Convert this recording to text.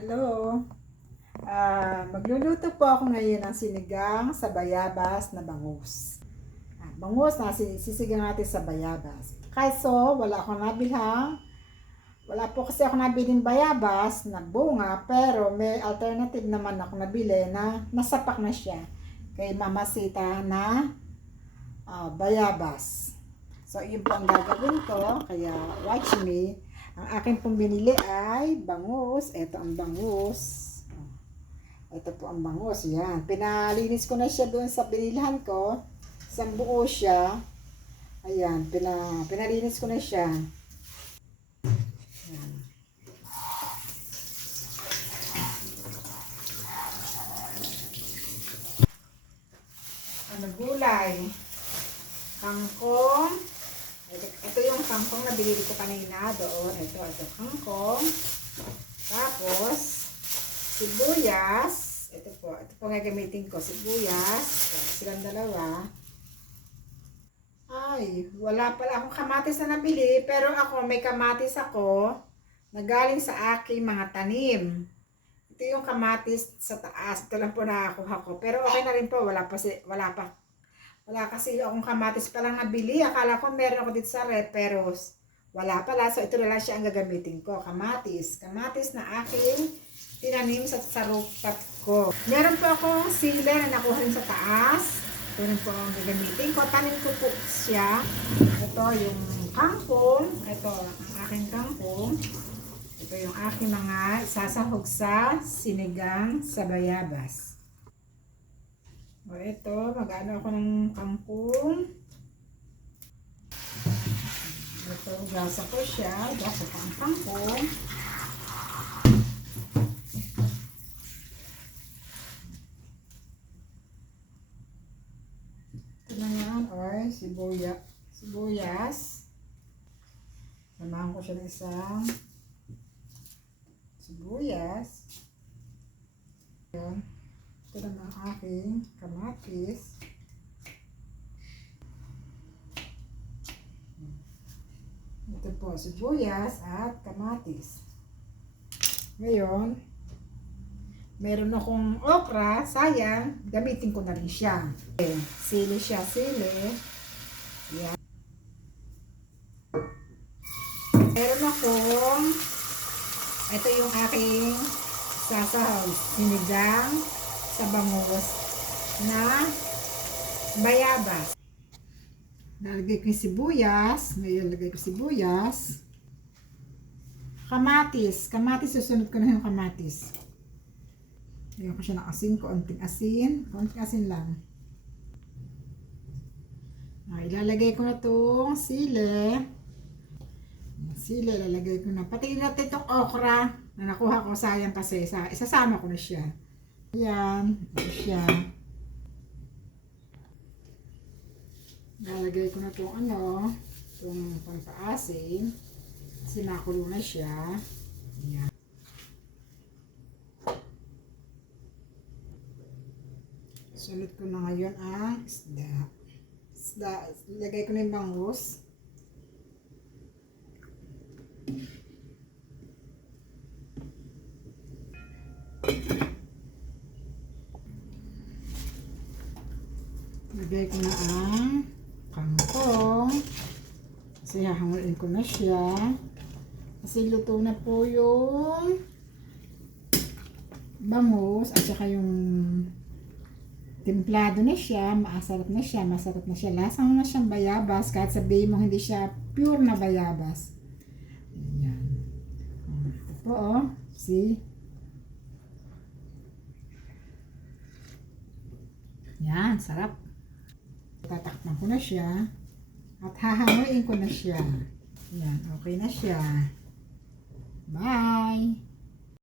Hello. Magluluto po ako ngayon ng sinigang sa bayabas na bangus. Bangus na sisigang natin sa bayabas. Kaso, wala po kasi ako nabiling bayabas na bunga, pero may alternative naman ako nabili na nasapak na siya kay Mama Sita na bayabas. So, yun po ang gagawin ko, kaya watch me. Ang akin pong binili ay bangus. Ito ang bangus. Ito po ang bangus. Yan. Pinalinis ko na siya doon sa binilhan ko. Isang buo siya. Ayan. Pinalinis ko na siya. Ayan. Ano gulay? Kangkong. Ito yung kangkong na binili ko kanina doon. Ito kangkong. Tapos, sibuyas. Ito po nga gamitin ko. Sibuyas. Silang dalawa. Ay, wala pala akong kamatis na nabili. Pero ako, may kamatis ako na galing sa aking mga tanim. Ito yung kamatis sa taas. Ito lang po nakakuha ko. Pero okay na rin po. Wala kasi akong kamatis palang nabili. Akala ko meron ako dito sa rep, pero wala pala. So, ito na lang siya ang gagamitin ko. Kamatis. Kamatis na aking tinanim sa rooftop ko. Meron po akong sili na nakuha rin sa taas. Ito rin po ang gagamitin ko. Tanim ko po siya. Ito yung kangkong. Ito ang aking kangkong. Ito yung aking mga isasahog sa sinigang sa bayabas. O ito, mag-ano ako ng kangkong. Ito, gasa ko siya. Gasa ko ang kangkong. Ito na yan, or sibuyas. Samahan ko siya ng isang sibuyas. Yan. Ito naman ang aking kamatis. Ito po, sibuyas at kamatis. Ngayon, meron akong okra, sayang, gamitin ko na rin siya. Sili siya, sili. Yan. Meron akong, ito yung aking sasahog, sinigang sa bangus na bayabas. Nalagay ko yung sibuyas. Ngayon, lagay ko sibuyas. Kamatis. Kamatis, susunod ko na yung kamatis. Lagyan ko siya ng asin, konting asin. Konting asin lang. Ilalagay ko na itong sili. Sili, ilalagay ko na. Pati natin itong okra na nakuha ko, sayang kasi. Isasama ko na siya. Ayan, ito siya. Nalagay ko na itong itong pampaasin. Kasi nakulo na siya. Ayan. Sulit ko na ngayon ang isda. Lagay ko na yung bangus. Lagay ko na ang kangkong. Kasi hahangulin ko na siya. Kasi luto na po yung bangus. At saka yung templado na siya. Masarap na siya. Lasang na siyang bayabas. Kahit sabihin mo hindi siya pure na bayabas. Ayan. Ito po See? Yan. Sarap. Tatakpan ko na siya at hahanguin ko na siya. Yan, okay na siya. Bye!